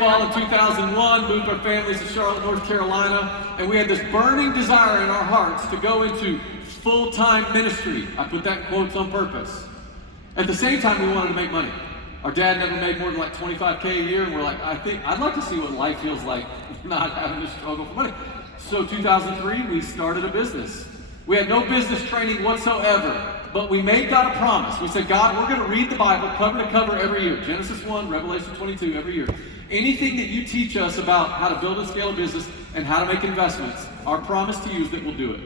Fall in 2001, moved our families to Charlotte, North Carolina, and we had this burning desire in our hearts to go into full-time ministry. I put that in quotes on purpose. At the same time, we wanted to make money. Our dad never made more than like $25K a year, and we're like, I'd like to see what life feels like not having to struggle for money. So 2003, we started a business. We had no business training whatsoever, but we made God a promise. We said, God, we're going to read the Bible cover to cover every year. Genesis 1, Revelation 22, every year. Anything that you teach us about how to build and scale a business and how to make investments, our promise to you is that we'll do it.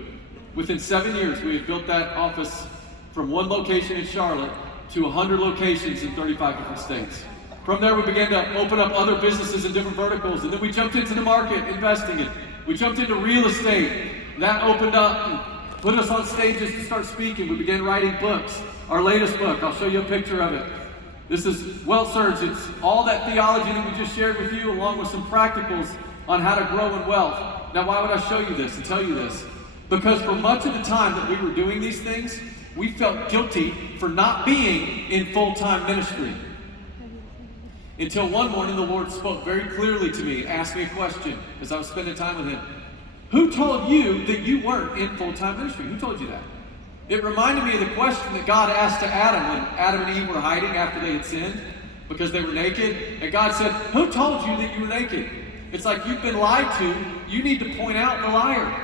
Within 7 years, we had built that office from one location in Charlotte to 100 locations in 35 different states. From there, we began to open up other businesses in different verticals, and then we jumped into the market, investing it. We jumped into real estate. That opened up and put us on stages to start speaking. We began writing books. Our latest book, I'll show you a picture of it. This is Wealth Surge. It's all that theology that we just shared with you, along with some practicals on how to grow in wealth. Now, why would I show you this and tell you this? Because for much of the time that we were doing these things, we felt guilty for not being in full-time ministry. Until one morning, the Lord spoke very clearly to me and asked me a question as I was spending time with Him. Who told you that you weren't in full-time ministry? Who told you that? It reminded me of the question that God asked to Adam when Adam and Eve were hiding after they had sinned because they were naked. And God said, who told you that you were naked? It's like you've been lied to. You need to point out the liar.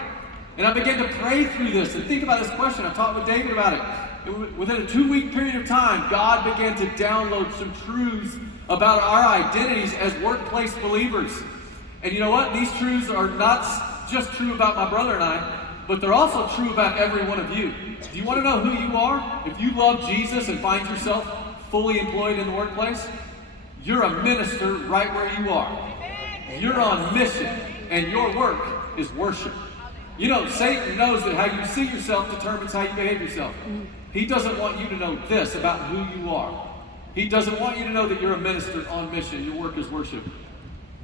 And I began to pray through this and think about this question. I talked with David about it. And within a 2-week period of time, God began to download some truths about our identities as workplace believers. And you know what? These truths are not just true about my brother and I, but they're also true about every one of you. Do you want to know who you are? If you love Jesus and find yourself fully employed in the workplace, you're a minister right where you are. You're on mission, and your work is worship. You know, Satan knows that how you see yourself determines how you behave yourself. He doesn't want you to know this about who you are. He doesn't want you to know that you're a minister on mission. Your work is worship.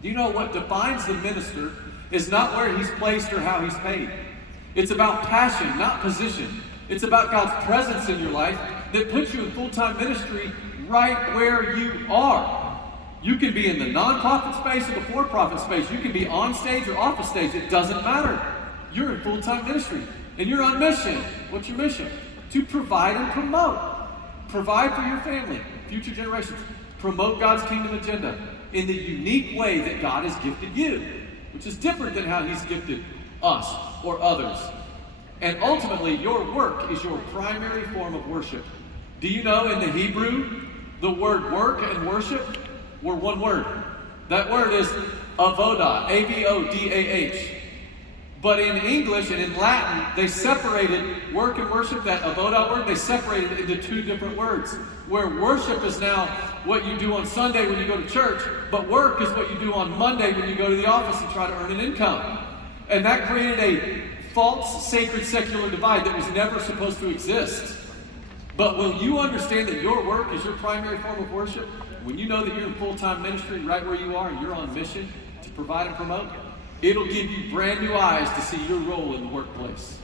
Do you know what defines the minister is not where he's placed or how he's paid? It's about passion, not position. It's about God's presence in your life that puts you in full-time ministry right where you are. You can be in the nonprofit space or the for-profit space. You can be on stage or off a stage. It doesn't matter. You're in full-time ministry, and you're on mission. What's your mission? To provide and promote. Provide for your family, future generations. Promote God's kingdom agenda in the unique way that God has gifted you, which is different than how He's gifted us or others. And ultimately, your work is your primary form of worship. Do you know in the Hebrew, the word work and worship were one word? That word is avodah, A-V-O-D-A-H. But in English and in Latin, they separated work and worship, that avodah word, they separated it into two different words. Where worship is now what you do on Sunday when you go to church, but work is what you do on Monday when you go to the office and try to earn an income. And that created a false, sacred, secular divide that was never supposed to exist. But when you understand that your work is your primary form of worship, when you know that you're in full-time ministry right where you are and you're on mission to provide and promote, it'll give you brand new eyes to see your role in the workplace.